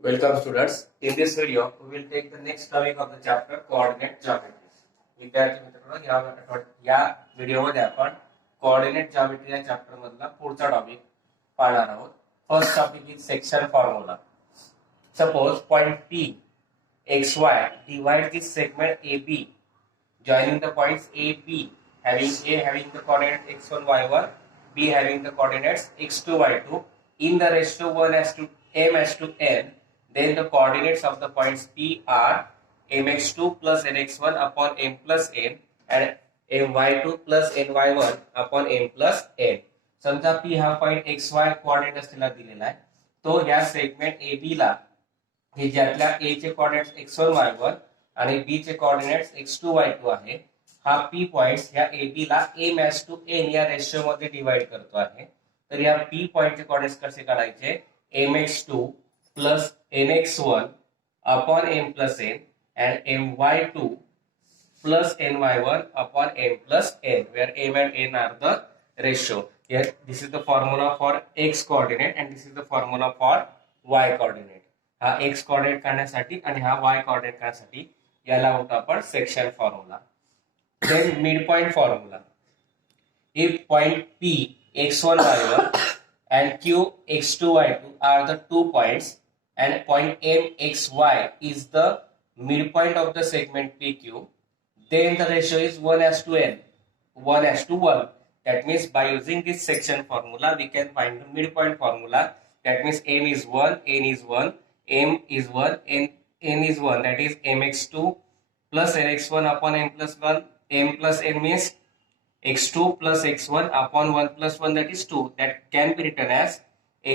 Welcome students. In this video, we will take the next topic of the chapter coordinate geometry. विद्यार्थी मित्रांनो या व्हिडिओमध्ये आपण coordinate ज्यामिती या चॅप्टर मधला पुढचा टॉपिक पाहणार आहोत. First topic is section formula. Suppose point P xy divide this segment AB joining the points AB having the coordinate x1 y1, B having the coordinates x2 y2 in the ratio 1:m/n. Then the coordinates of the points P are mx2 plus nx1 upon m plus n and my2 plus ny1 upon m plus n. समजा P हा point xy coordinate असलेला दिलेला आहे. तो या segment AB ला हे ज्यातल्या A चे कोऑर्डिनेट्स x1 y1 आणि B चे कोऑर्डिनेट्स x2 y2 आहे. हा P पॉइंट्स या AB ला m/n या रेशिओ मध्ये डिवाइड करतो आहे. तर या P पॉइंटचे कोऑर्डिनेट्स कसे काढायचे? mx2 plus nx1 upon m plus n and my2 plus ny1 upon m plus n, where m and n are the ratio. Here this is the formula for x coordinate and this is the formula for y coordinate. हा x coordinate काढण्यासाठी आणि हा y coordinate काढण्यासाठी याला होता आपण section formula. Then midpoint formula. If point P x1 y1 and Q x2 y2 are the 2 points and point M xy is the midpoint of the segment PQ, then the ratio is 1:n, 1:1. That means by using this section formula, we can find the midpoint formula. That means M is 1, N is 1, M is 1, N is 1. That is mx2 plus nx1 upon m plus 1. M plus n means x2 plus x1 upon 1 plus 1, that is 2. That can be written as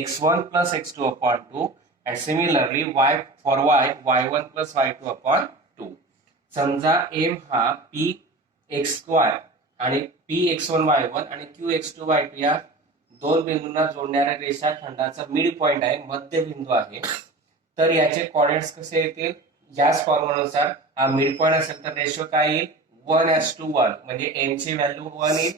x1 plus x2 upon 2. And similarly y1 plus y2 upon 2. समजा m हा p xy आणि p x1 y1 आणि q x2 y2 या दोन बिंदूंना जोडणाऱ्या रेषाखंडाचा mid point आहे, मध्यबिंदू आहे. तर याचे कोऑर्डिनेट्स कसे येतील? याच फॉर्म्युलानुसार हा मिड पॉइंट असेल तर रेशो काय येईल? 1:1. म्हणजे m ची व्हॅल्यू 1 येईल,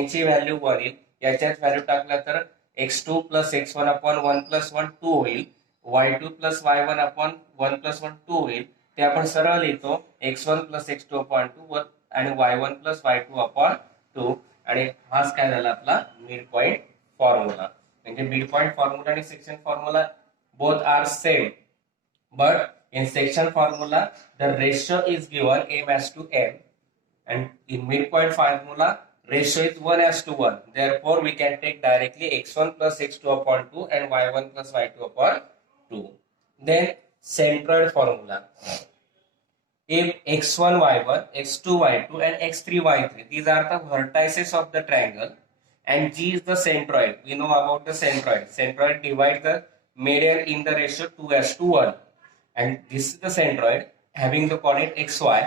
n ची व्हॅल्यू 1 येईल. याच्यात व्हॅल्यू टाकल्या तर x2 plus x1 upon 1 plus 1 2 होईल. y2 plus y1 upon 1 plus 1 2 होईल. ते आपण सरळ लिहितो x1 plus x2 upon 2 आणि y1 plus y2 upon 2. आणि हाच काय झाला आपला मिड पॉइंट फॉर्म्युला. म्हणजे मिड पॉइंट फॉर्म्युला आणि section formula both are same, but in section formula the ratio is given m/n and in midpoint formula ratio is 1:1. Therefore we can take directly x1 plus x2 upon 2 and y1 plus y2 upon 2. Then centroid formula. If x1 y1, x2 y2 and x3 y3, these are the vertices of the triangle and G is the centroid. We know about the centroid. Centroid divides the median in the ratio 2:1 and this is the centroid having the coordinate xy.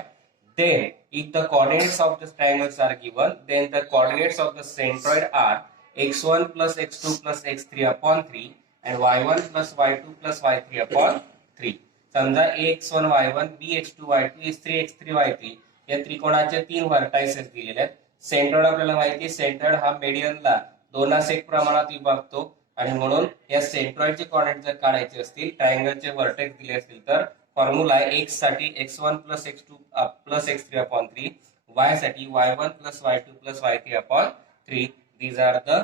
Then if the coordinates of the triangles are given, then the coordinates of the centroid are x1 plus x2 plus x3 upon 3 and y1 plus y2 plus y3 upon 3. समजा x1 y1 b x2 y2 is 3 x3 y3 या त्रिकोणाचे तीन vertices दिलेले आहेत. Centroid आपल्याला माहिती आहे, centroid हा मेडियनला दोनास एक प्रमाणात विभागतो आणि म्हणून या सेंट्रॉइडचे कोऑर्डिनेट जर काढायचे असतील, ट्रायंगलचे व्हर्टेक्स दिले असतील तर फॉर्म्युला आहे x साठी x1 plus x2 plus x3 upon 3, y साठी y1 plus y2 plus y3 upon 3. These are the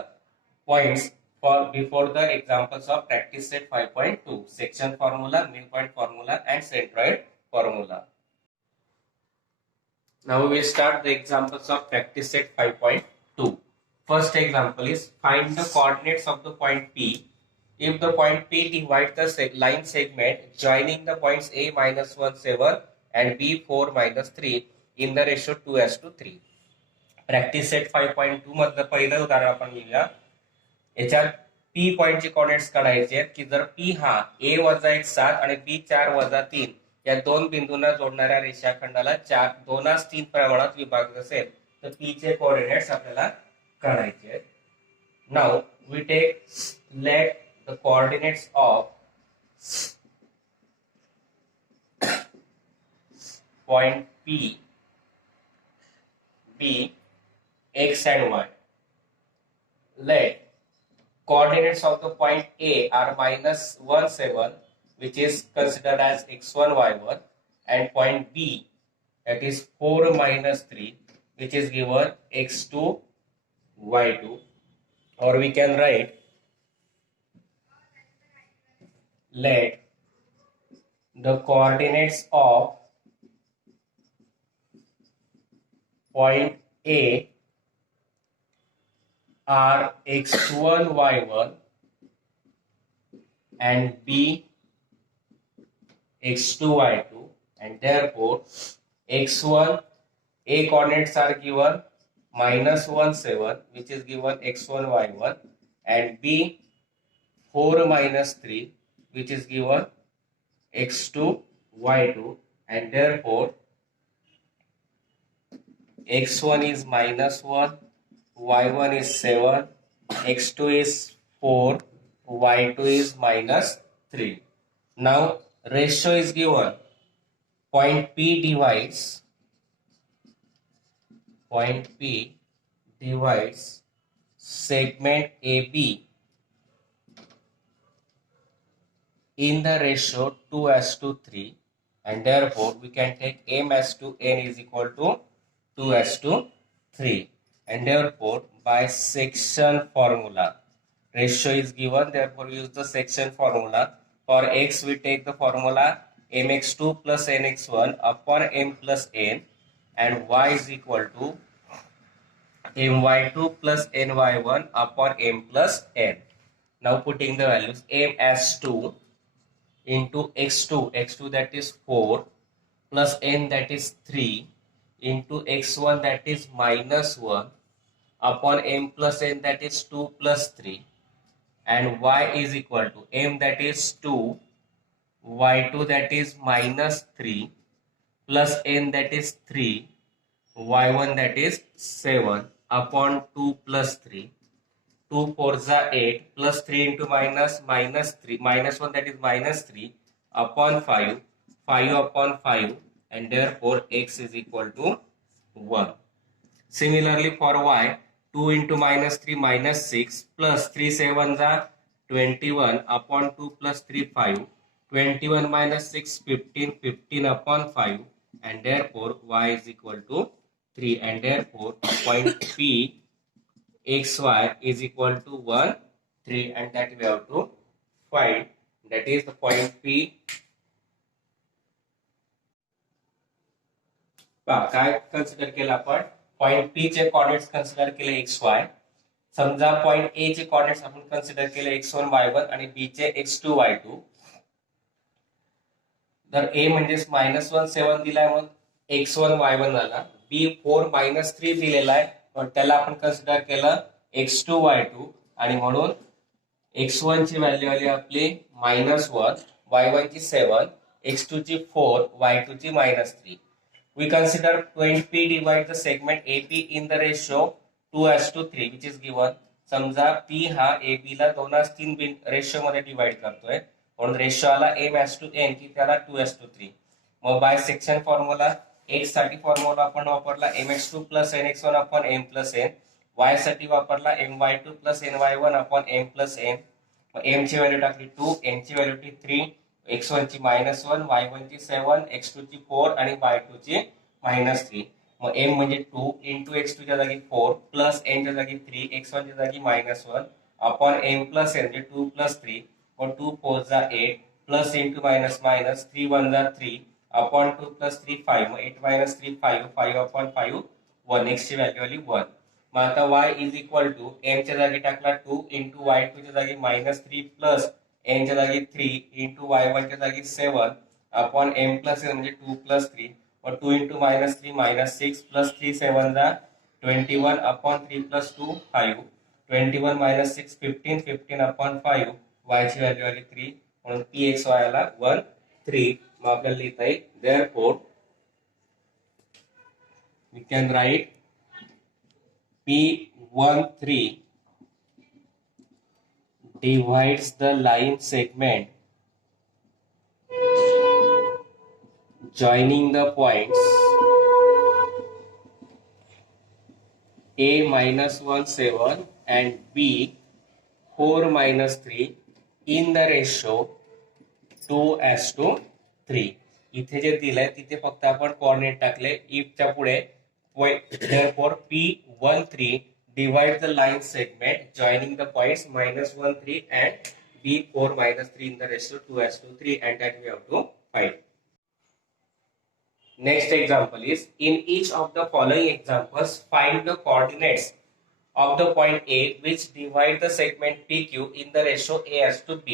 points for before the examples of practice set 5.2, section formula, midpoint formula and centroid formula. Now we start the examples of practice set 5.2. First example is find the coordinates of the point P if the point P divides the line segment joining the points A -1 7 and B 4 -3 in the ratio 2:3. Practice set 5.2 मधलं पहिलं उदाहरण आपण घेऊया. याच्यात P पॉइंटचे coordinates काढायचे आहेत की जर P हा A - 1 7 आणि B 4 - 3 या दोन बिंदूंना जोडणाऱ्या रेषाखंडाला 2:3 प्रमाणात विभागत असेल तर P चे कोऑर्डिनेट्स आपल्याला काढायचे आहेत. Now we take let the coordinates of point P be x and y. Let coordinates of the point A are -1 7 which is considered as x1 y1, and point B, that is 4 minus 3, which is given x2 y2, or we can write, let the coordinates of point A are x1 y1 and B x2 y2, and therefore x1 A coordinates are given minus 1 7, which is given x1 y1, and B 4 minus 3, which is given x2 y2, and therefore x1 is minus 1, y1 is 7, x2 is 4, y2 is minus 3. Now ratio is given, point P divides segment AB in the ratio 2:3, and therefore we can take m as to n is equal to 2:3, and therefore by section formula ratio is given, therefore use the section formula. For x we take the formula mx2 plus nx1 upon m plus n, and y is equal to my2 plus ny1 upon m plus n. Now putting the values, m as 2 into x2 that is 4 plus n that is 3 into x1 that is minus 1 upon m plus n that is 2 plus 3, and y is equal to m that is 2, y2 that is minus 3 plus n that is 3, y1 that is 7 upon 2 plus 3. 2 4s are 8 plus 3 into minus 3, minus 1 that is minus 3 upon 5, 5 upon 5, and therefore x is equal to 1. Similarly for y, 2 into minus 3 minus 6 plus 3 7s are 21 upon 2 plus 3 5, 21 minus 6 15, 15 upon 5, and therefore y is equal to 3, and therefore point P xy is equal to 1 3, and that we have to find, that is the point P. काय consider केलं आपण, point P चे coordinates consider केले xy. समजा point A चे coordinates आपण consider केले x1 y1 आणि बी चे x2 y2. तर ए म्हणजेच -1 7 दिलाय, मग x1 y1 झाला. बी 4 -3 दिलेला आहे, पण त्याला आपण कन्सिडर केलं x2 y2, आणि म्हणून x1 ची व्हॅल्यू आली आपली -1, y1 ची 7, x2 ची 4, y2 ची -3. We consider point P divide the segment AP in the ratio 2:3, which is given. समजा P हा AB ला 2:3 रेशो मध्ये डिवाइड करतोय, म्हणून रेशो आला m:n की त्याला 2:3. मग बाय सेक्शन फॉर्म्युला, x साठी फॉर्म्युला आपण वापरला mx2 plus nx1 upon m plus n, y साठी वापरला my2 plus ny1 upon m plus n. m ची व्हॅल्यू टाकली 2, n ची व्हॅल्यू 3, x1 ची -1, y1 ची 7, x2 ची 4 आणि y2 ची -3. मग m म्हणजे 2 इंटू x2 च्या जागी 4 प्लस n च्या जागी 3, x1 च्या जागी -1 अपॉन m प्लस n म्हणजे 2 प्लस 3, और 2 4 जा 8 प्लस इंटू माइनस माइनस 3 1 जा 3 अपॉन 2 प्लस 3 5, मग 8 minus 3 5, 5 upon 5 1, x ची व्हॅल्यू आली 1. मग आता y is equal to m च्या जागी टाकला 2 इंटू y2 च्या जागी -3 प्लस n च्या जागी 3 इंटू y1 च्या जागी 7 अपॉन m प्लस n म्हणजे 2 प्लस 3, और 2 into -3 -6 plus 3 7 जा 21 upon 3 plus 2 5, 21 minus 6 15, 15 upon 5, y ची व्हॅल्यू आली 3, म्हणून pxy आला 1 3. मग आपल्याला लिहिता येईल therefore we can write p13 divides the line segment joining the points A -1 7 and B 4 -3 in the ratio 2:3. इथे जे दिलंय तिथे फक्त आपण कोऑर्डिनेट टाकले. इफच्या पुढे therefore P13 divide the line segment joining the points -1, 3 and B4 -3 in the ratio 2:3, and that we have to find. Next example is, in each of the following examples find the coordinates of the point A which divide the segment PQ in the ratio A:B.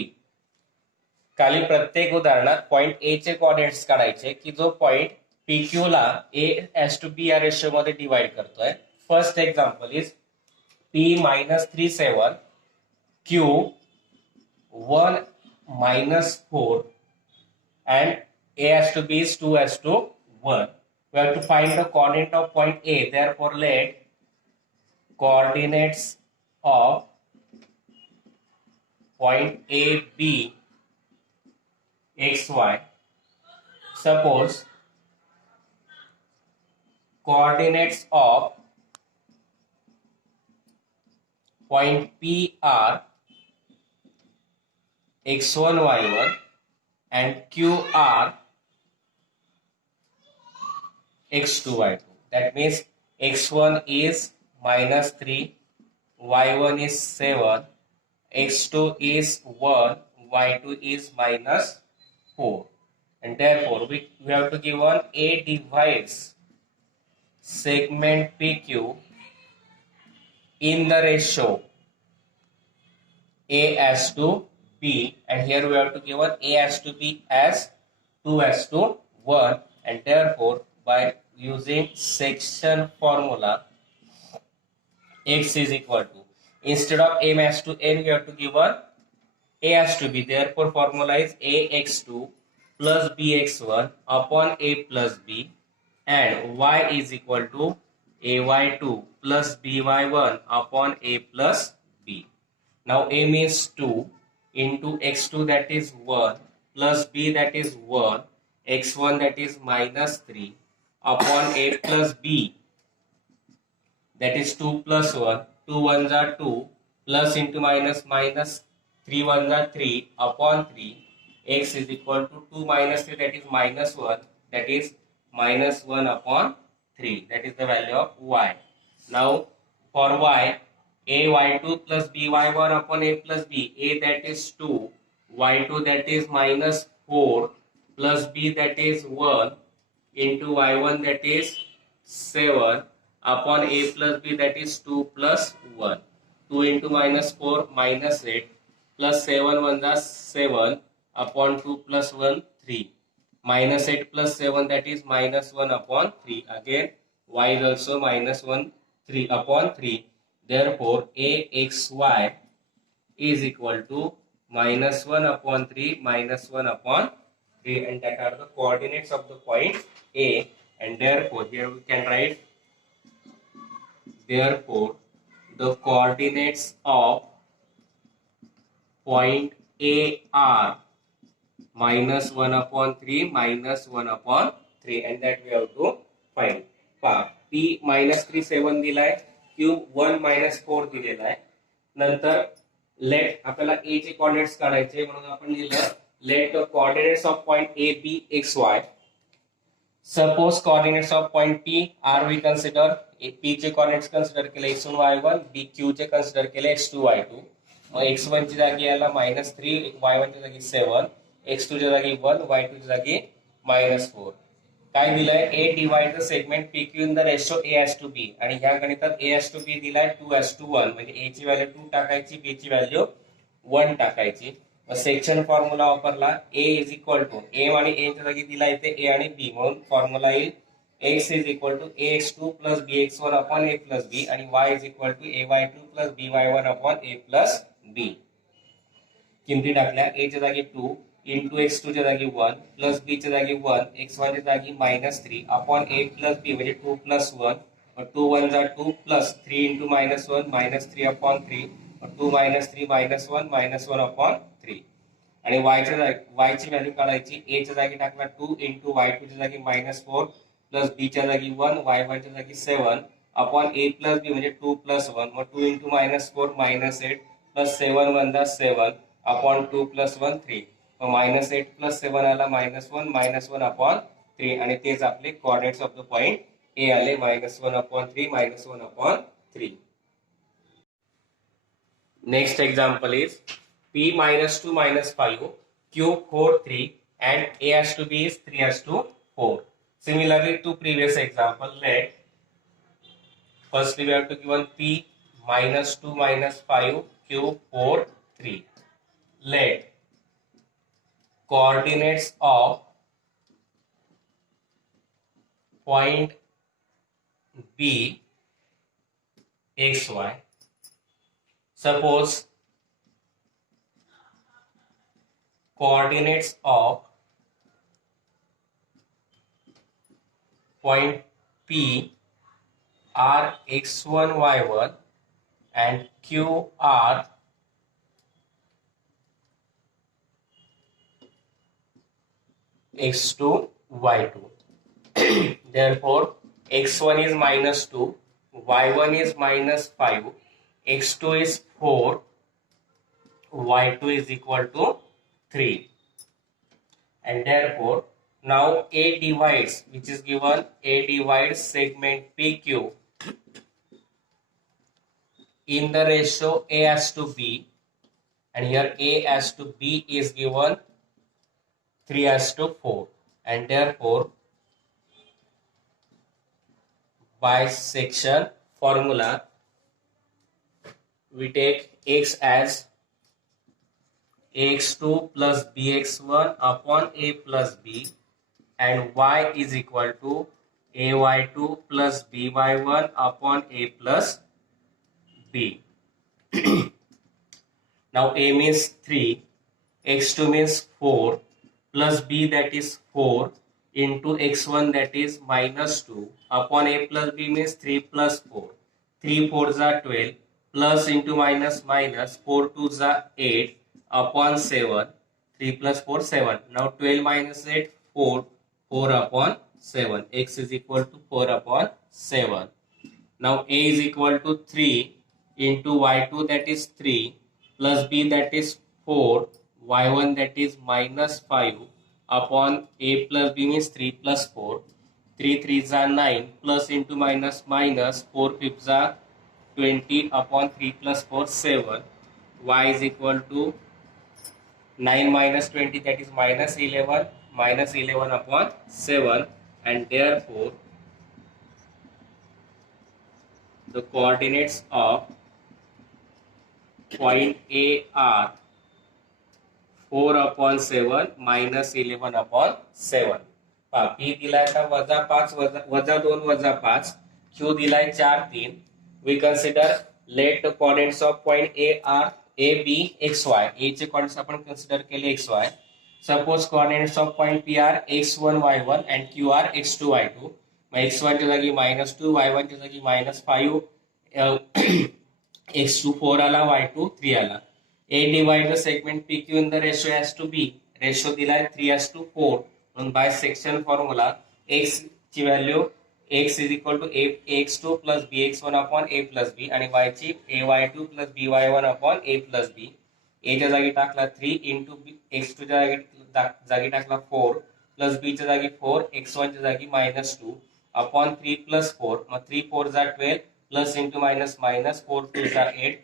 खाली प्रत्येक उदाहरणात point A चे coordinates काढायचे की जो point PQ ला A:B या ratio मध्ये divide करतोय. First example is P-37 Q 1-4 and A:B is 2:1. We have to find the coordinate of point A. Therefore, let coordinates of point A, B, X, Y. Suppose coordinates of point P are x1, y1 and Q are x2, y2. That means x1 is -3, y1 is 7, x2 is 1, y2 is -4. And therefore we have to give one A divides segment PQ in the ratio A:B, and here we have to give one A:B as 2:1, and therefore by using section formula x is equal to, instead of m:(n) we have to give one A:(B). Therefore formula is ax2 plus bx1 upon a plus b, and y is equal to ay2 plus by1 upon a plus b. Now m is 2 into x2 that is 1 plus b that is 1, x1 that is -3 upon a plus b that is 2 plus 1, 2 1s are 2, plus into minus, 3 1s are 3 upon 3, x is equal to 2 minus 3 that is -1, that is -1 upon 3, that is the value of y. Now for y, ay2 plus by1 upon a plus b, a that is 2, y2 that is -4 plus b that is 1 into y1 that is 7 upon a plus b that is 2 plus 1. 2 into -4 -8 plus 7 1 is 7 upon 2 plus 1 3. -8 plus 7 that is -1 upon 3. Again y is also -1 3 upon 3. Therefore axy is equal to -1 upon 3 -1 upon 3, and that are the coordinates of the point A. And therefore here we can write, therefore the coordinates of point A are -1 upon 3 -1 upon 3, and that we have to find. P -37 दिलाय, Q 1 -4 दिलेला आहे. नंतर late आपल्याला A चे coordinates काढायचे, म्हणून आपण लिहिलं let the coordinates of point A be xy. Suppose coordinates of point P are we consider, P चे coordinates consider केले x1 y1, B Q चे consider केले x2 y2. मग x1 ची जागी याला -3, y1 ची जागी 7, x2 च्या जागी 1, y2 च्या जागी -4. काय दिलंय, A divide the segment PQ in the ratio A:B, आणि ह्या गणितात A:B दिलाय 2:1, म्हणजे A ची व्हॅल्यू 2 टाकायची, B ची व्हॅल्यू 1 टाकायची. सेक्शन फॉर्म्युला वापरला, A is equal to M आणि A च्या जागी दिला इथे A आणि B, म्हणून फॉर्म्युला येईल x is equal to ax2 plus bx1 upon a plus b, आणि y is equal to ay2 plus by1 upon a plus b. किमती टाकल्या, A च्या जागी 2 इंटू x2 च्या जागी 1 प्लस b च्या जागी 1, x1 च्या जागी -3 अपॉन a प्लस b म्हणजे 2 प्लस 1, 2 1 जा 2 प्लस 3 इंटू -1 -3 अपॉन 3, 2 -3 -1 -1 अपॉन 3. आणि y ची व्हॅल्यू काढायची, a च्या जागी टाकला 2 इंटू y2 च्या जागी -4 प्लस b च्या जागी 1, y1 च्या जागी 7 अपॉन a प्लस b म्हणजे 2 प्लस 1, मग 2 इंटू -4 -8 प्लस 7 1 जा 7 अपॉन 2 प्लस 1 3. -8 + 7 आला -1 अपॉन 3 आणि तेच आपले coordinates of the point A आले -1/3 -1/3. Next example is p minus 2 minus 5 cube 4 3 and a has to b is 3 has to 4. Similarly to previous example, let firstly we have to given p minus 2 minus 5 cube 4 3. Let coordinates of point b x y. Suppose coordinates of point P are x1 y1 and q are x2 y2. Therefore x1 is -2, y1 is -5, x2 is 4, y2 is equal to 3, and therefore now a divides, which is given, a divides segment PQ in the ratio a has to b, and here a has to b is given 3 has to 4, and therefore bisection formula we take x as ax2 plus bx1 upon a plus b, and y is equal to ay2 plus by1 upon a plus b. Now a means 3, x2 means 4, plus b that is 4 into x1 that is -2 upon a plus b means 3 plus 4. 3 4s are 12, plus into minus minus 4 2s are 8 upon 7. 3 plus 4 7. Now 12 minus 8 4, 4 upon 7. X is equal to 4 upon 7. Now a is equal to 3 into y2 that is 3 plus b that is 4, y1 that is -5 upon a plus b means 3 plus 4. 3 3s are 9, plus into minus minus 4 5s are 20 upon 3 plus 4 7. Y is equal to 9 minus 20 that is -11 upon 7, and therefore the coordinates of point A are 4 upon 7 minus 11 upon 7. P दिलाय का -5 -2 -5, Q दिलाय 4 3. We consider let the coordinates of point A are A B x y. A चे coordinates आपण consider केले x y. Suppose coordinates of point P are x1 y1 and Q are x2 y2. Mug x1 च्या जागी -2, y1 च्या जागी -5, x2 4 आला, y2 3 आला. A divide the segment PQ in the ratio as to B. Ratio दिलाय 3:4. म्हणून bisection formula x ची value x is equal to ax2 plus bx1 upon a plus b, आणि y ची ay2 plus by1 upon a plus b. a च्या जागी टाकला 3 into x2 च्या जागी टाकला 4 plus b च्या जागी 4, x1 च्या जागी -2 upon 3 plus 4. Mug 3 4s are 12, plus into minus minus 4 2s are 8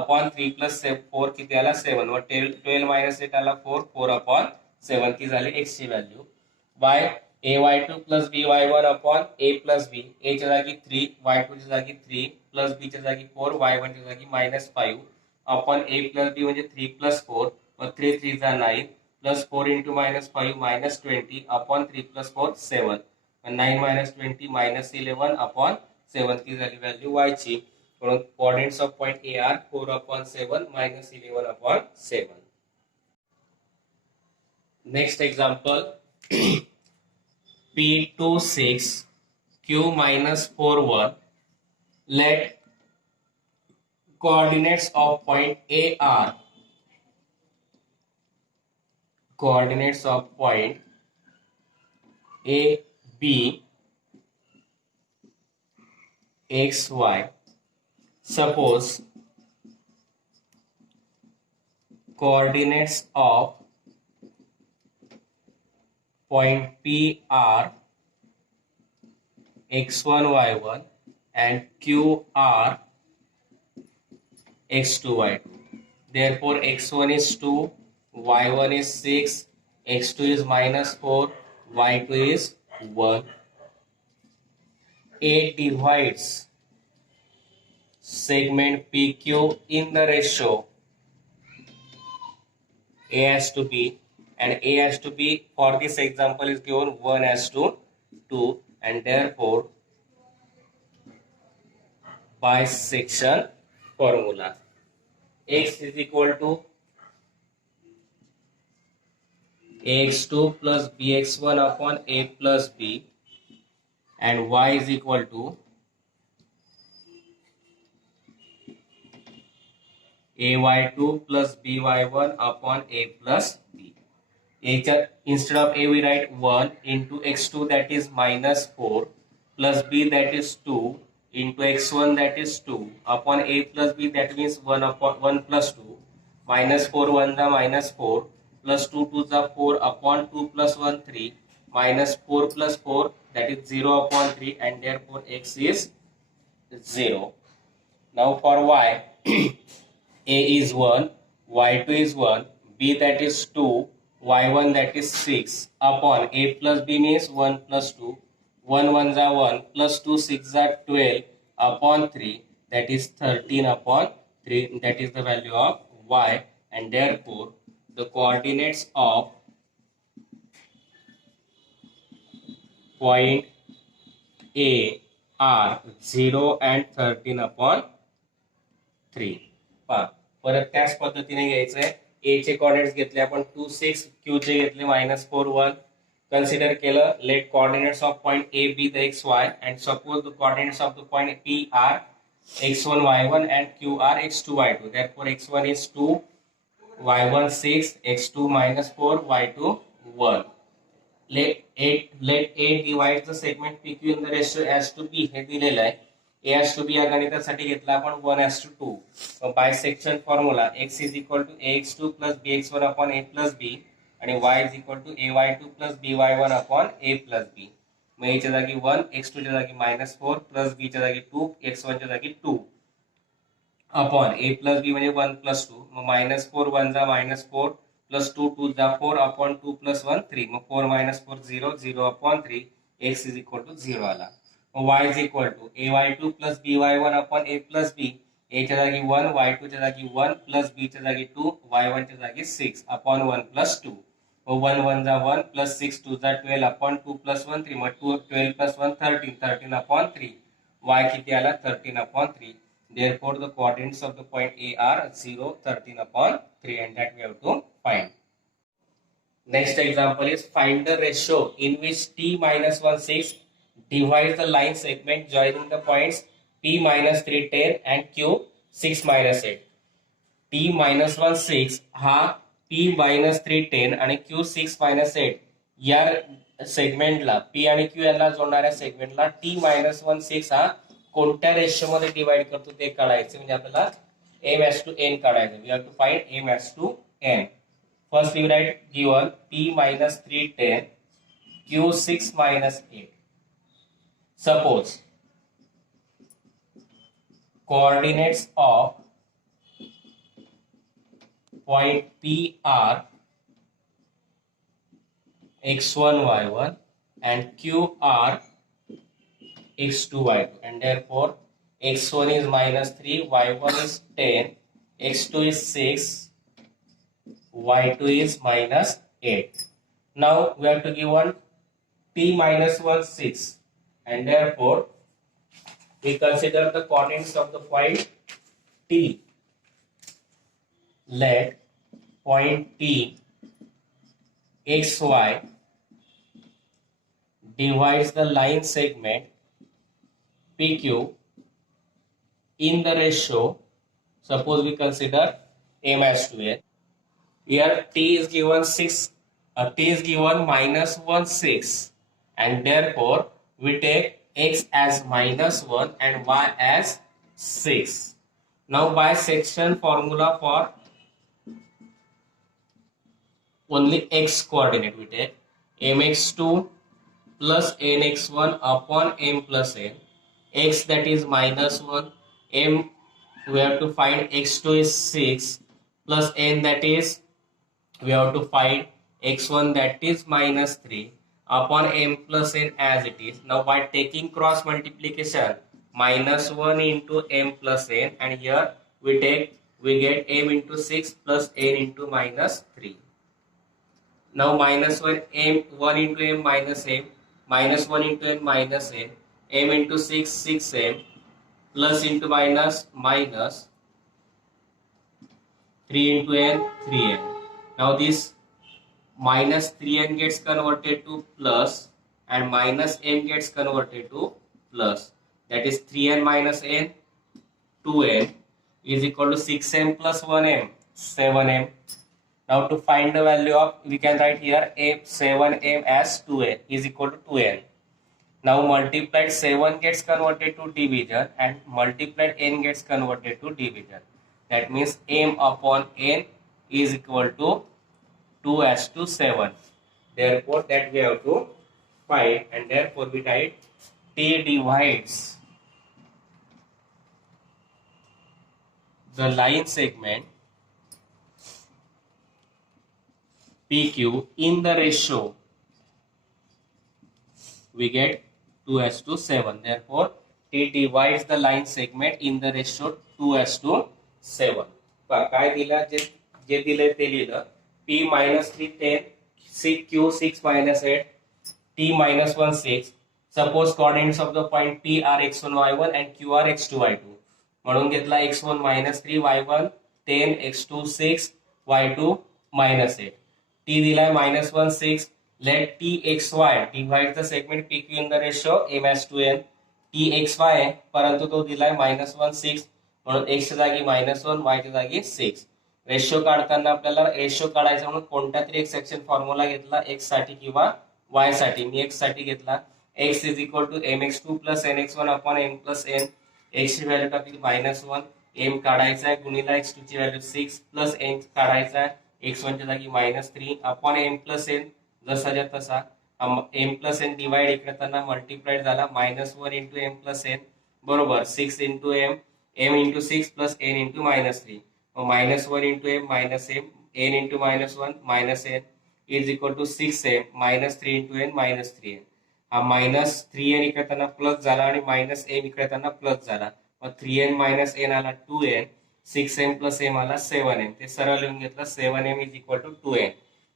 upon 3 plus 4 किती आला 7. मग 12 minus 8 आला 4, 4 upon 7 ती झाली x ची value. y ay2 plus by1 upon a plus b. a च्या जागी 3, y2 च्या जागी 3, plus b च्या जागी 4, y1 च्या जागी -5 upon a plus b म्हणजे 3 plus 4. Mug 3 3s are 9, plus 4 into -5 -20 upon 3 plus 4 7. 9 minus 20 -11 upon 7 ती झाली व्हॅल्यू y ची. म्हणून coordinates of point A are 4 upon 7 -11 upon 7. Next example, P2 6 Q -4 1. Let coordinates of point A are coordinates of point A B x y. Suppose coordinates of point PR x1 y1 and QR x2 y2. Therefore x1 is 2, y1 is 6, x2 is -4, y2 is 1. A divides segment PQ in the ratio A has to B, and A has to be, for this example, is given 1:2, and therefore bisection formula x is equal to ax2 plus bx1 upon a plus b, and y is equal to ay2 plus by1 upon a plus b. Instead of a we write 1 into x2, that is -4, plus b, that is 2, into x1, that is 2, upon a plus b, that means 1 upon 1 plus 2, -4 1 the -4, plus 2 2 the 4, upon 2 plus 1 3, -4 plus 4, that is 0 upon 3, and therefore x is 0. Now for y, a is 1, y2 is 1, b, that is 2, y1, that is 6, upon a plus b means 1 plus 2, 1 1 are 1, plus 2 6 are 12, upon 3, that is 13 upon 3, that is the value of y, and therefore the coordinates of point A are 0 and 13 upon 3. परत त्याच पद्धतीने घ्यायचंय. ए चे coordinates घेतले आपण 2 6, Q चे घेतले -4 1. Consider केलं, let coordinates of point A B the x y, and suppose the coordinates of the point P are x1 y1 and qr x2 y2. Therefore x1 is 2, y1 6, x2 -4, y2 1. Let A divide the segment PQ in the ratio as to B. हे दिलेलं आहे. A has to B या गणितासाठी घेतला आपण 1:2. Bisection formula x is equal to ax2 plus bx1 upon a plus b, आणि y is equal to ay2 plus by1 upon a plus b. Mug a च्या जागी 1, x2 च्या जागी -4, plus b च्या जागी 2, x1 च्या जागी 2, upon a plus b म्हणजे 1 plus 2. मग -4 1 जा -4, plus 2 2 जा 4, upon 2 plus 1 3. Mug 4 -4 0, 0 upon 3, x is equal to 0 आला. y is equal to ay2 plus by1 upon a plus b. a च्या जागी 1, y2 च्या जागी 1, plus b च्या जागी 2, y1 च्या जागी 6, upon 1 plus 2. 1 1 जा 1, plus 6 2 जा 12, upon 2 plus 1 3. मग 12 plus 1 13, 13 upon 3. y किती आला? 13 upon 3. Therefore the coordinates of the point A are 0, 13 upon 3, and that we have to find. Next example is find the ratio in which t minus 1 6 divides the line segment joining the points p minus 3 10 and q 6 minus 8. t minus 1 6 हा p minus 3 10 आणि q 6 minus 8 या सेगमेंटला p आणि q यांना जोडणाऱ्या सेगमेंटला t minus 1 6 हा कोणत्या ratio मध्ये divide करतो ते काढायचं. म्हणजे आपल्याला m/n काढायचं. We have to find m/n. First you write given p minus 3 10, q 6 minus 8. Suppose coordinates of point P are x1 y1 and q are x2 y2, and therefore x1 is -3, y1 is 10, x2 is 6, y2 is -8. Now we have to give one t minus 1 6, and therefore we consider the coordinates of the point T. Let point T xy divides the line segment PQ in the ratio, suppose we consider m/n. Here T is given 6, T is given -1 6, and therefore we take x as -1 and y as 6. Now bisection formula for only x coordinate we take. mx2 plus nx1 upon m plus n, x that is minus 1, m we have to find x2 is 6 plus n that is we have to find x1 that is minus 3 upon m plus n as it is. Now by taking cross multiplication, minus 1 into m plus n, and here we get m into 6 plus n into minus 3. Now minus 1 into m minus 1 into n minus n, m into 6m, plus into minus 3 into n 3n. Now this minus 3n gets converted to plus and minus m gets converted to plus. That is 3n minus n, 2n is equal to 6m plus 1m, 7m. Now to find the value of, we can write here 7m as 2n is equal to 2n. Now multiplied 7 gets converted to division and multiplied n gets converted to division. That means m upon n is equal to 2 as to 7. Therefore that we have to find, and therefore we write t divides the line segment PQ in the ratio, we get 2 as to 7. Therefore t divides the line segment in the ratio 2 as to 7. काय दिला, जे दिले ते लिहिलं. P minus 3 10, Q 6 minus 8, T minus 1 6. Suppose coordinates of the point P are x1 y1 and Q are x2 y2. म्हणून घेतला x1 minus 3 y1 10, x2 6 y2 minus 8. T दिलाय minus 1 6. Let Txy divide the segment PQ in the ratio m as to n. Txy परंतु तो दिलाय minus 1 6 म्हणून x च्या जागी minus 1, y च्या जागी 6. रेशो काढताना आपल्याला रेशो काढायचा म्हणून कोणत्या तरी एक सेक्शन फॉर्म्युला घेतला x साठी किंवा y साठी. मी x साठी घेतला. x is equal to mx2 plus nx1 upon m plus n. x ची व्हॅल्यू टाकली minus 1, m काढायचा आहे गुणिला x2 ची व्हॅल्यू 6 प्लस n काढायचा आहे x1 च्या जागी minus 3 upon m plus n. जसाच्या तसा m प्लस n डिवाइड इकडे त्यांना मल्टिप्लाइड झाला minus 1 into m plus n बरोबर 6 into m into 6 plus n into minus 3. minus 1 into m minus m, n into minus 1 minus n is equal to 6m minus 3 into n minus 3n. हा minus 3n इकडे त्यांना plus झाला आणि minus m इकडे त्यांना plus झाला. मग 3n minus n आला 2n, 6m plus m आला 7m. ते सरळ लिहून घेतलं 7m is equal to 2n.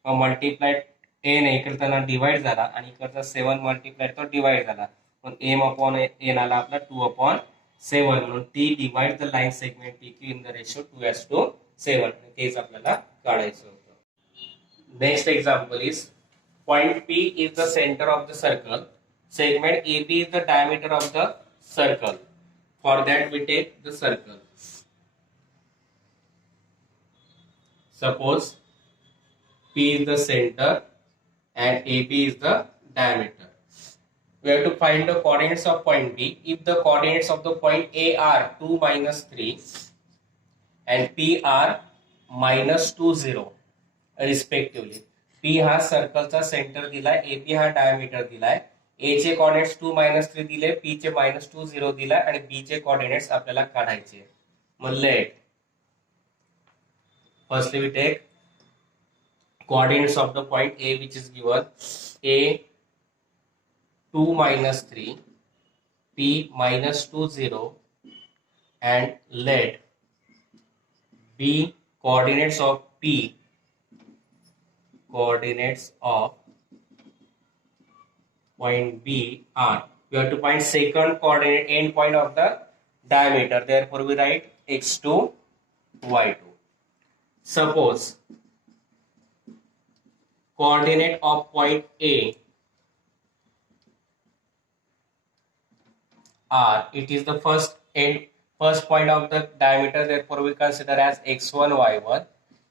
Mug multiplied n इकडे त्यांना डिवाइड झाला आणि इकडचा 7 मल्टिप्लाइड तो डिवाइड झाला. मग m upon n आला आपला 2 upon 7 म्हणून T divide the line segment PQ in the ratio 2 as to 7. तेच आपल्याला काढायचं होतं. Next example is point P is the center of the circle. Segment AB is the diameter of the circle. For that we take the circle. Suppose P is the center and AB is the diameter. We have to find the coordinates of point B. If the coordinates of the point A are 2 minus 3 and P are minus 2 0 respectively. P हा सर्कलचा centre दिलाय, AP हा diameter दिलाय. A चे coordinates 2 minus 3 दिले, P चे minus 2 0 दिलाय आणि B चे कोऑर्डिनेट्स आपल्याला काढायचे. मग late firstly we take coordinates of the point A which is given A 2 minus 3, P minus 2 0, and let B coordinates of P, coordinates of point B are, we have to find second coordinate end point of the diameter. Therefore we write x2 y2. Suppose coordinate of point A R, it is the first point of the diameter, therefore we consider as x1 y1,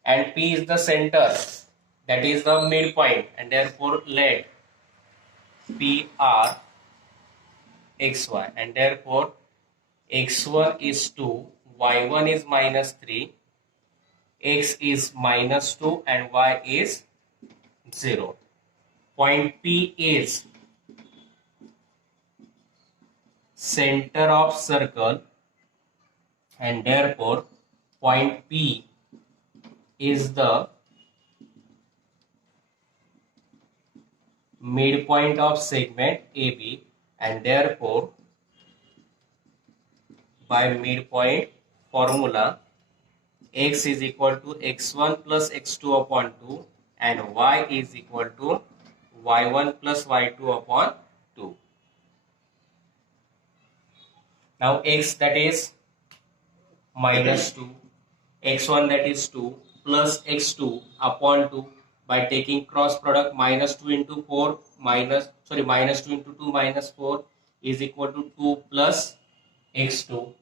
and P is the center, that is the midpoint, and therefore let P R xy, and therefore x1 is 2, y1 is minus 3, x is minus 2 and y is 0. point P is center of circle, and therefore point P is the midpoint of segment AB, and therefore by midpoint formula x is equal to x1 plus x2 upon 2 and y is equal to y1 plus y2 upon 2. Now x, that is minus 2, x1 that is 2 plus x2 upon 2, by taking cross product minus 2 into 4 minus 2 into 2 minus 4 is equal to 2 plus x2,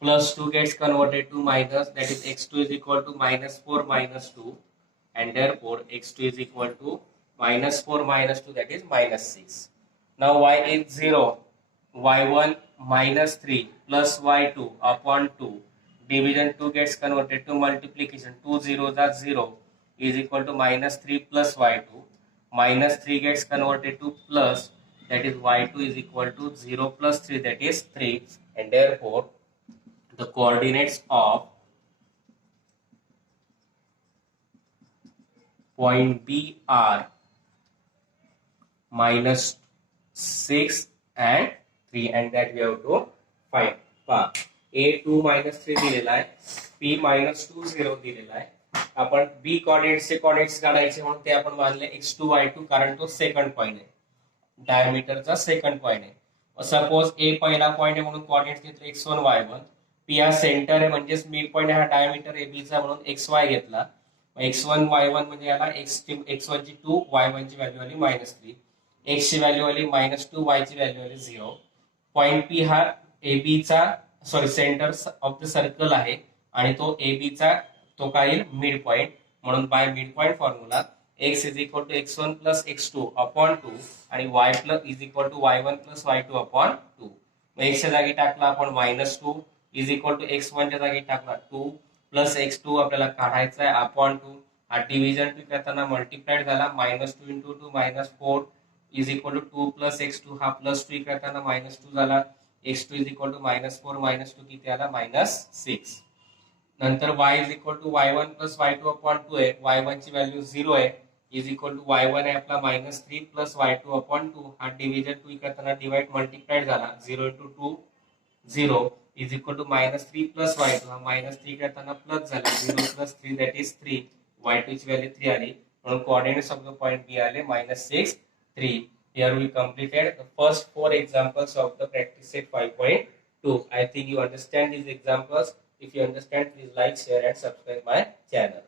plus 2 gets converted to minus, that is x2 is equal to minus 4 minus 2, and therefore x2 is equal to minus 4 minus 2, that is minus 6. Now y is 0, y1 minus 3 plus y2 upon 2, division 2 gets converted to multiplication, 2 zeros are 0 is equal to minus 3 plus y2, minus 3 gets converted to plus, that is y2 is equal to 0 plus 3, that is 3, and therefore the coordinates of point B are minus 6 and 3, and that we have to find. पहा A2 minus 3 दिलेला आहे, P minus 2 0 दिलेला आहे. आपण B कोऑर्डिनेट्सचे coordinates काढायचे म्हणून ते आपण मानले x2 y2, कारण तो सेकंड पॉइंट आहे, डायमीटरचा सेकंड पॉइंट आहे. सपोज A पहिला पॉइंट आहे म्हणून कोऑर्डिनेट्स घेतले x1 y1, P हा सेंटर आहे म्हणजेच मिड पॉइंट हा डायमीटर AB चा म्हणून xy घेतला, x1 y1 म्हणजे याला x1 ची 2 y1 ची व्हॅल्यू आली -3, x ची व्हॅल्यू आली -2, y ची व्हॅल्यू आली 0. पॉइंट P हा AB चा सेंटर ऑफ द सर्कल आहे आणि तो AB चा तो काय येईल मिड पॉइंट, म्हणून by mid point formula x is equal to x1 plus x2 upon 2 आणि y plus is equal to y1 plus y2 upon 2. x च्या जागी टाकला आपण -2 इज इक्वल टू x1 च्या जागी टाकला 2 प्लस x2 आपल्याला काढायचा आहे अपॉन 2. हा डिव्हिजन 2 करताना मल्टिप्लाइड झाला, -2 into 2 -4 is equal to 2 plus x2, हा प्लस 2 करताना -2 झाला, x2 इज इक्वल टू -4 -2 किती आला -6. नंतर y is equal to y1 plus y2 upon 2 आहे, y1 ची व्हॅल्यू 0 आहे इज इक्वल टू y1 आहे आपला -3 प्लस y2 अपॉन 2, हा डिव्हिजन 2 करताना डिवाइड मल्टिप्लाइड झाला, 0 into 2 0 is equal to -3 plus y2, हा -3 करताना प्लस झाला, 0 प्लस 3 दॅट इज 3, y2 ची व्हॅल्यू 3 आली, म्हणून coordinates of the point B आले -6 3. Here we completed the first 4 examples of the practice set 5.2. I think you understand these examples. If you understand, please like, share and subscribe my channel.